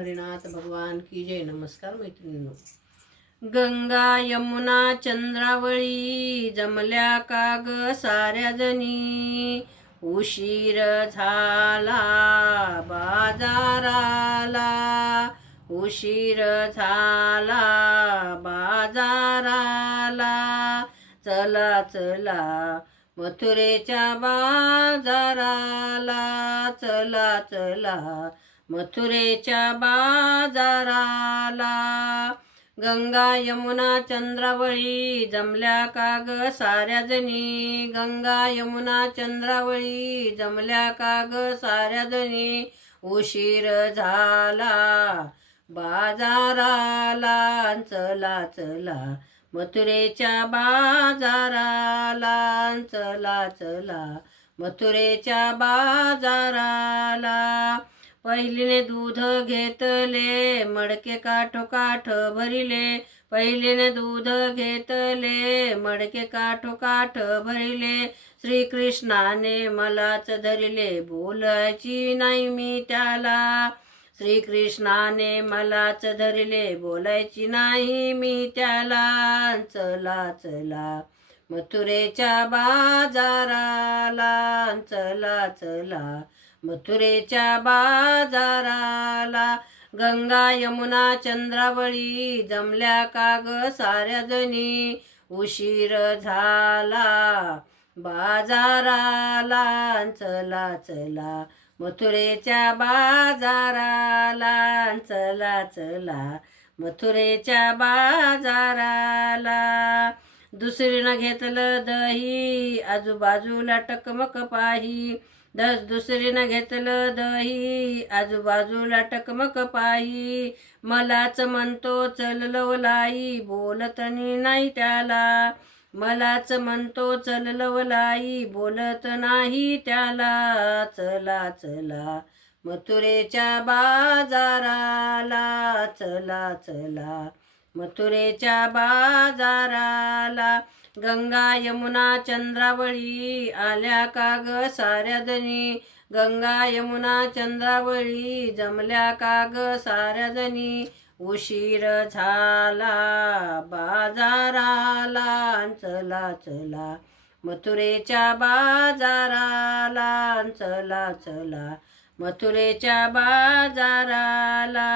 पंढरीनाथ भगवान की जय. नमस्कार मैत्रिणींनो. गंगा यमुना चंद्रावळी जमल्या का ग साऱ्या जणी, उशीर झाला बाजाराला, उशीर झाला बाजाराला. चला चला मथुरेच्या बाजाराला, चला चला मथुरेच्या बाजाराला. गंगा यमुना चंद्रावळी जमल्या का ग साऱ्या जणी, गंगा यमुना चंद्रावळी जमल्या का ग साऱ्या जणी, उशीर झाला बाजाराला. चला चला मथुरेच्या बाजाराला, चला चला मथुरेच्या बाजाराला. पहिलीने दूध घेतले मडके काठोकाठ भरिले, पहिलीने दूध घेतले मडके काठोकाठ भरिले. श्रीकृष्णाने मलाच धरिले बोलायची नाही मी त्याला, श्रीकृष्णाने मलाच धरिले बोलायची नाही मी त्याला. चला चला मथुरेच्या बाजाराला, चला चला मथुरेच्या बाजाराला. गंगा यमुना चंद्रावळी जमल्या का ग साऱ्या जणी, उशीर झाला बाजाराला. चला चला मथुरेच्या बाजाराला, चला चला मथुरेच्या बाजाराला. दुसरीनं घेतलं दही आजूबाजूला टकमक पाही, दुसरीनं घेतलं दही आजूबाजूला टकमक पाही. मलाच म्हणतो चल लवलाई बोलत नाही त्याला, मलाच म्हणतो चल लवलाई बोलत नाही त्याला. चला चला मथुरेच्या बाजाराला, चला चला मथुरेच्या बाजाराला. गंगा यमुना चंद्रावळी आल्या का ग साऱ्या जणी, गंगा यमुना चंद्रावळी जमल्या का ग साऱ्या जणी, उशीर झाला बाजाराला. चला चला मथुरेच्या बाजाराला, चला चला मथुरेच्या बाजाराला.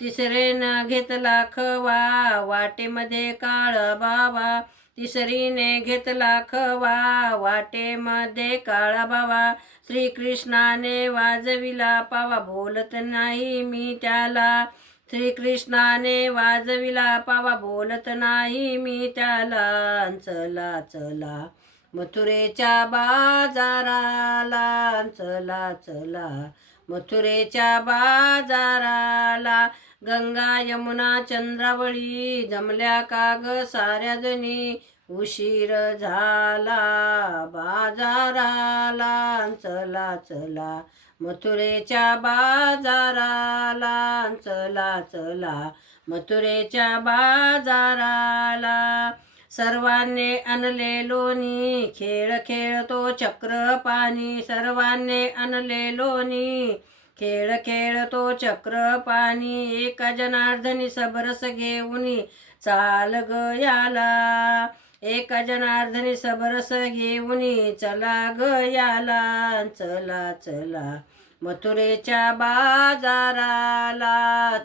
तिसरीनं घेतला खवा वाटेमध्ये काळा बाबा, तिसरीने घेतला खवा वाटेमध्ये काळा बाबा. श्रीकृष्णाने वाजविला पावा बोलत नाही मी त्याला, श्रीकृष्णाने वाजविला पावा बोलत नाही मी त्याला. चला चला मथुरेच्या बाजाराला, चला चला मथुरेच्या बाजाराला. गंगा यमुना चंद्रावळी जमल्या का ग साऱ्या जणी, उशीर झाला बाजाराला. चला चला मथुरेच्या बाजाराला, चला चला मथुरेच्या बाजाराला. सर्वांनी आणले लोणी खेळ खेळतो चक्रपाणी, सर्वांनी आणले लोणी खेळ खेळतो चक्रपाणी. एका जनार्दनी सबरस घेऊनी चाल ग याला, एका जनार्दनी सबरस घेऊनी चला ग याला. चला चला मथुरेच्या बाजाराला,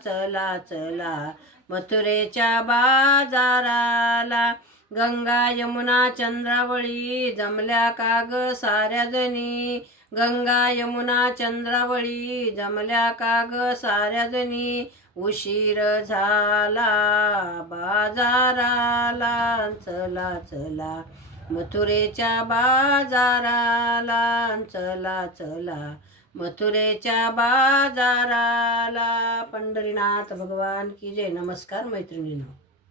चला चला मथुरेच्या बाजाराला. गंगा यमुना चंद्रावळी जमल्या का ग साऱ्या जणी, गंगा यमुना चंद्रावळी जमल्या का ग साऱ्या जणी, उशीर झाला बाजाराला. चला चला मथुरेच्या बाजाराला, चला चला मथुरेच्या बाजाराला. पंढरीनाथ भगवान की जय. नमस्कार मैत्रिणींनो.